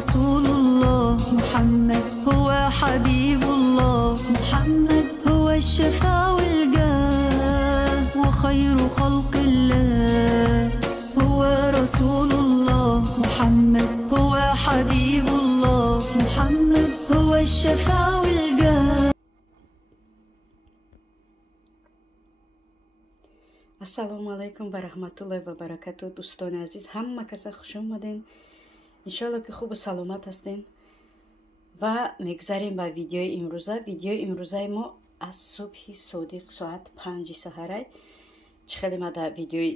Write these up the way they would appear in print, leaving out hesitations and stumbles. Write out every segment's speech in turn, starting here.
رسول الله محمد هو حبيب الله محمد هو الشفاء والجاه وخير خلق الله هو رسول الله محمد هو حبيب الله محمد هو الشفاء والجاه. ассалому алайкум ва раҳматуллоҳи ва баракату. дӯстони азиз, ҳама каса хуш омаден. иншалло ки хубу саломат ҳастен ва мегзарем ба видеои имрӯза. Видеои имрӯзаи мо аз субҳи содиқ соат 5 саҳарай. чӣ хеле ма дар видеои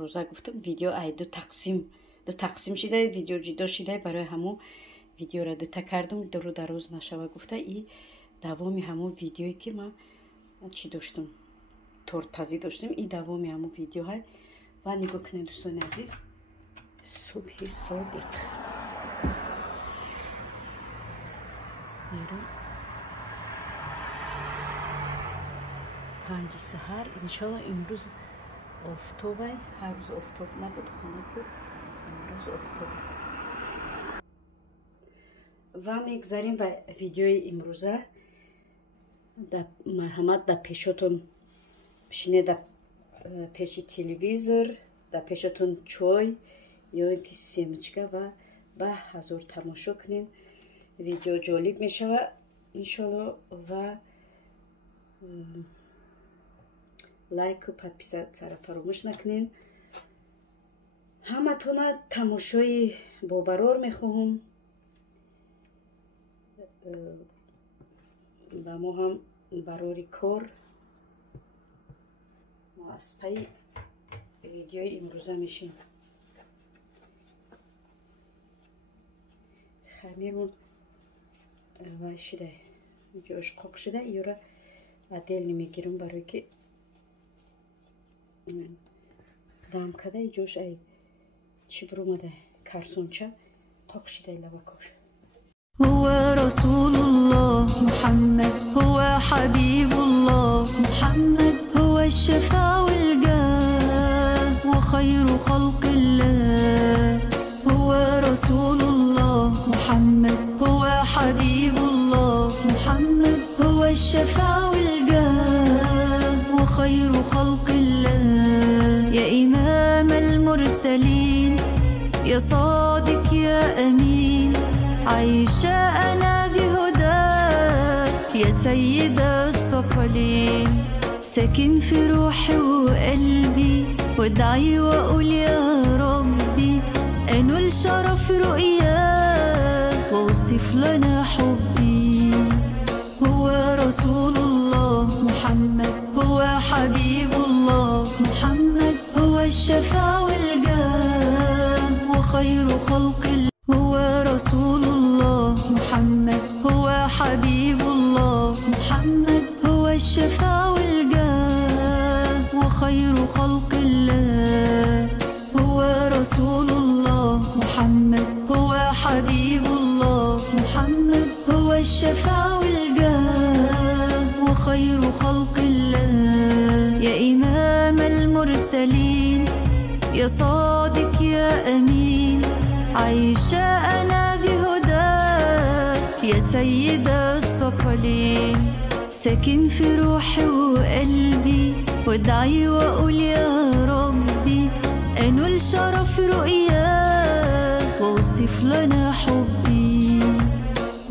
рӯза гуфтам, видео ай ду тақсим шуда, видео ҷудо шуда, барои ҳамон видеоро дута кардам, дуру дароз нашава гуфта. И давоми ҳамон видеое ки ма чӣ доштам, тортпазӣ доштам, и давоми ҳамон видеоҳа. ва нигоҳ кунед дӯстони азиз, субҳи содиқ берун 5 саҳар. иншалло имрӯз офтобай, ҳар рӯз офтоб набуд, хунук буд, имрӯз офтоб. ва мегзарем ба видеои имрӯза. марҳамат, дар пешотон бишинед, дар пеши телевизор, дар пешотон чой ё ин ки семечка ва ба ҳазор тамошо кунен. видео ҷолиб мешава иншалло. ва лайку подписатсара фаромӯш накунен. ҳаматона тамошои бобарор мехоҳам ва мо ҳам барори кор. мо аз паи видеои имрӯза мешем. хамирон ва шуда ҷош қоқ шуда, ёра отдельно мегирам, барое ки дам кадай ҷош ай чӣ бурумада карсонча қоқ шудай лавакош. هو رسول الله محمد هو حبيب الله محمد هو الشفاء والجاه وخير خلق الله هو رسول الله محمد هو حبيب الله محمد هو الشفاء والجاه وخير خلق الله يا إمام المرسلين يا صادق يا أمين عايشة أنا بهداك يا سيد الثقلين ساكن في روحي وقلبي وادعي وأقول يا ربي أنول شرف رؤياك وأوصف لنا حبي هو رسول الله محمد هو حبيب الله محمد هو الشفاء والجاه وخير خلق الله هو رسول الله محمد هو حبيب الله محمد هو الشفاء والجاه وخير خلق الله هو رسول الله محمد هو حبيب الله محمد هو الشفاء والجاه وخير خلق الله يا إمام المرسلين يا صادق يا أمين عايشة أنا بهداك يا سيد الثقلين ساكن في روحي وقلبي وادعي وأقول يا ربي أنول شرف رؤياك وأوصف لنا حبي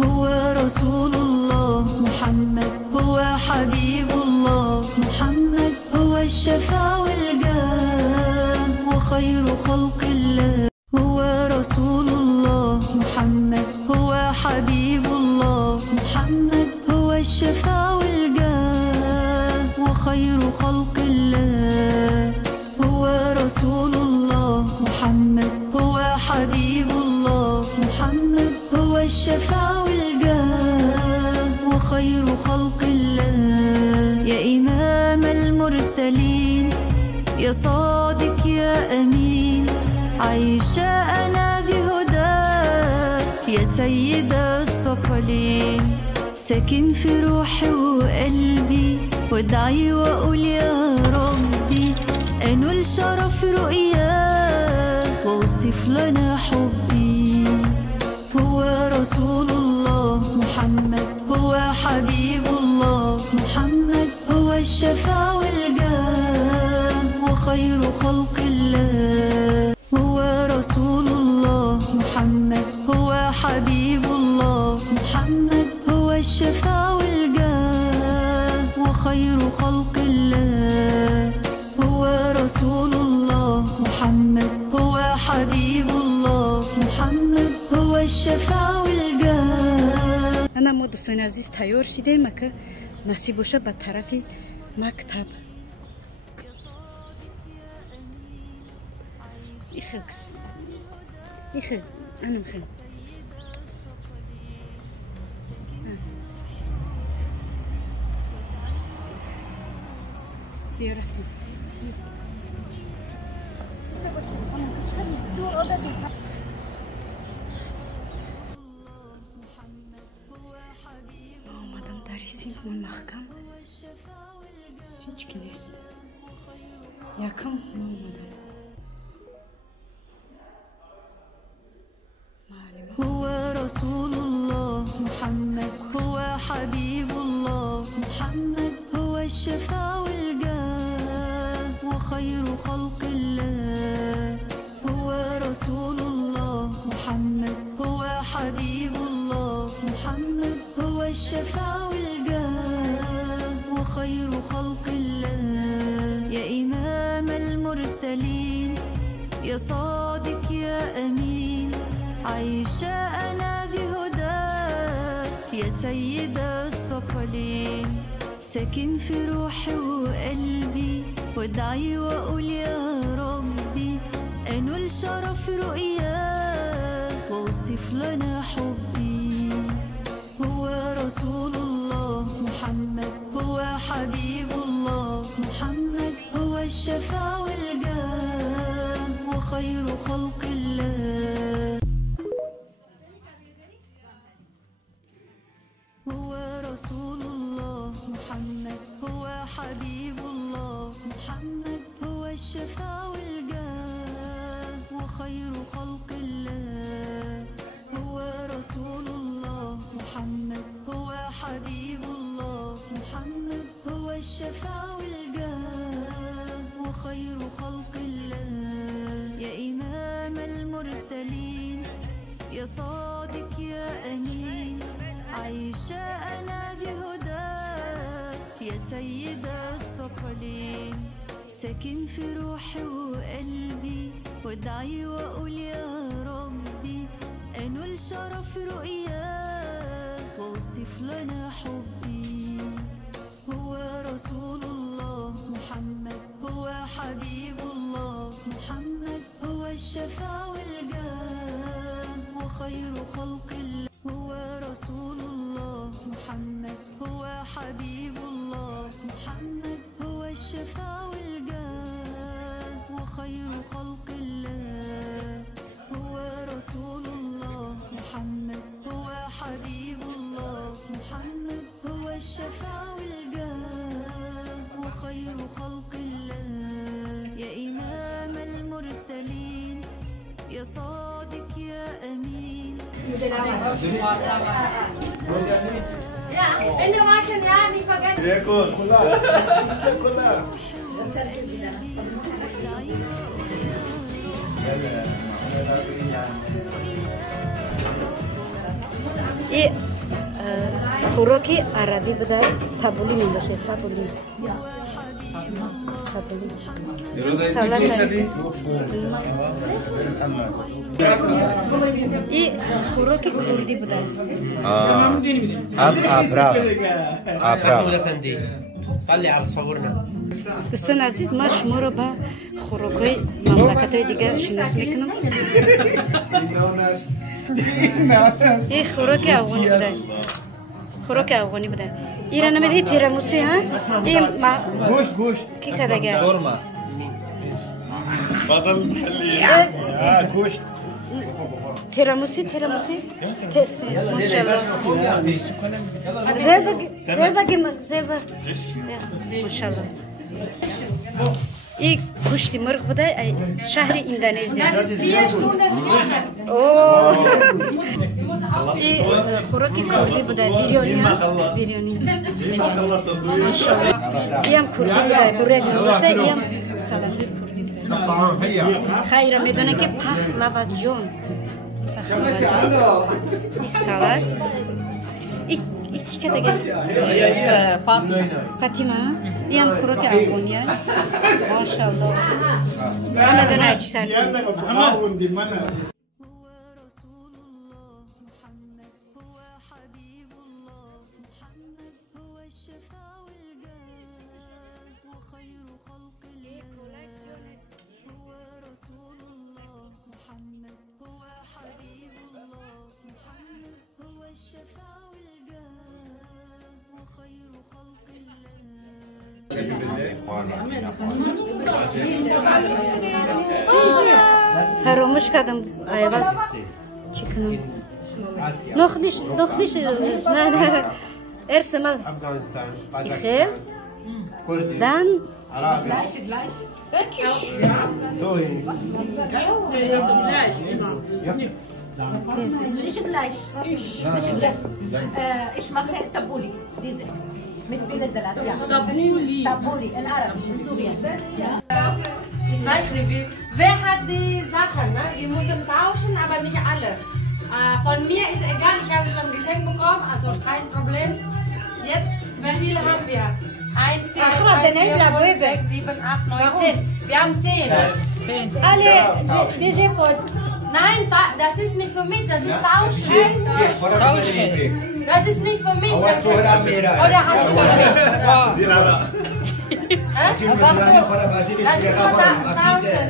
هو رسول الله محمد هو حبيب الله محمد هو الشفاء والجاه وخير خلق الله هو رسول الله محمد هو حبيب الله محمد هو الشفاء والجاه وخير خلق الله هو رسول الله محمد هو حبيب الله محمد هو الشفاء والجاه وخير خلق الله يا إمام المرسلين يا صادق يا أمين عايشة أنا بهداك يا سيد الثقلين ساكن في روحي وقلبي وادعي وأقول يا ربي أنول شرف رؤياك واوصف لنا حبي. هو رسول الله محمد، هو حبيب الله محمد، هو الشفاع والجاه وخير خلق الله. هو رسول الله محمد، هو حبيب الله محمد، هو الشفاع والجاه وخير خلق الله. هو رسول الله محمد، هو حبيب الله محمد، هو الشفاع والجاه. أنا مو دوستان عزیز تیار شدیم که نصیب باشه به طرف مکتب. يخرج أنا مخل بيعرفني مادام دارسين من المحكم هيك كنيس يا كم مادام هو رسول الله محمد، هو حبيب الله محمد، هو الشفاع والجاه وخير خلق الله. هو رسول الله محمد، هو حبيب الله محمد، هو الشفاع والجاه وخير خلق الله. يا إمام المرسلين، يا صادق يا أمين، عايشة أنا بهداك يا سيد الثقلين. ساكن في روحي وقلبي، وادعي وأقول يا ربي أنول شرف رؤياك واوصف لنا حبي. هو رسول الله محمد، هو حبيب الله محمد، هو الشفاع والجاه وخير خلق الله. هو رسول الله محمد، هو حبيب الله محمد، هو الشفاع والجاه وخير خلق الله. هو رسول الله محمد، هو حبيب الله محمد، هو الشفاع والجاه وخير خلق الله. يا إمام المرسلين، يا صادق يا أمين، عايشة أنا بهداك يا سيد الثقلين. ساكن في روحي وقلبي، وادعي وأقول يا ربي أنول شرف رؤياك واوصف لنا حبي. هو رسول الله محمد، هو حبيب الله محمد، هو الشفاع والجاه وخير خلق الله. هو رسول الله محمد، هو حبيب الله محمد، هو الشفاع والجاه وخير خلق الله. هو رسول الله محمد، هو حبيب الله محمد، هو الشفاع والجاه وخير خلق الله. يا إمام المرسلين، يا صادق يا أمين. انه عشان يعني فقط يكون كلها إيه خوراکی عربی بده تابولی باشه تابولی این خوراکی کردی بوده ابراق طلع تصورنا دوستان عزیز ما شما رو به خوراک‌های مملکت‌های دیگه شناس میکنم. این خوراک افغانی بوده، خوراک افغانی بوده. ایران نمیده تیراموسی ها؟ این گوشت کی کداگه؟ دورما بدل محلي گوشت تیراموسی ماشاءالله زيبا ماشاءالله این گوشت مرغ بوده شهر اندونزیا. این خوراک کردی بوده بیریانی. ماشاءالله. این کردی بوده برگ نداشته این سالاد کردی بوده. خیر میدونه که پخلوا جون. این سالاد. که دیگه فاطمه این خوراک افغانیه ماشاءالله همه دونه چی سر فراموش کردم اول چی کنم نخدیش نه ارسمال خیر دن Ich mache Tabbouleh, diese. Mit vielen Salat, ja. Tabbouleh, in Arabisch, in Syrien. Ich weiß nicht, wer hat die Sachen, ne? Wir müssen tauschen, aber nicht alle. Von mir ist egal, ich habe schon ein Geschenk bekommen, also kein Problem. Jetzt, wie viele haben wir? 1, 2, 3, 4, 5, 6, 7, 8, 9, 10. Wir haben 10. Alle, diese von... Nein, das ist nicht für mich, das ist Tauschen. Das ist nicht für mich. Oder hast du für mich? Das ist nur Tauschen.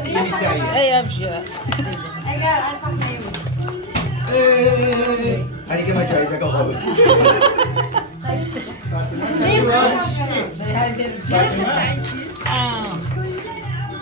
Egal, einfach nehmen. هنيجي ما جايزة قهوة. Nehmen.